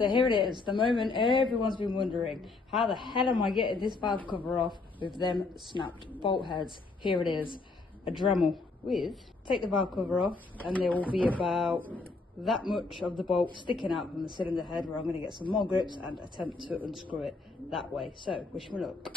So here it is, the moment everyone's been wondering, how the hell am I getting this valve cover off with them snapped bolt heads? Here it is, a Dremel take the valve cover off, and there will be about that much of the bolt sticking out from the cylinder head, where I'm going to get some more grips and attempt to unscrew it that way. So wish me luck.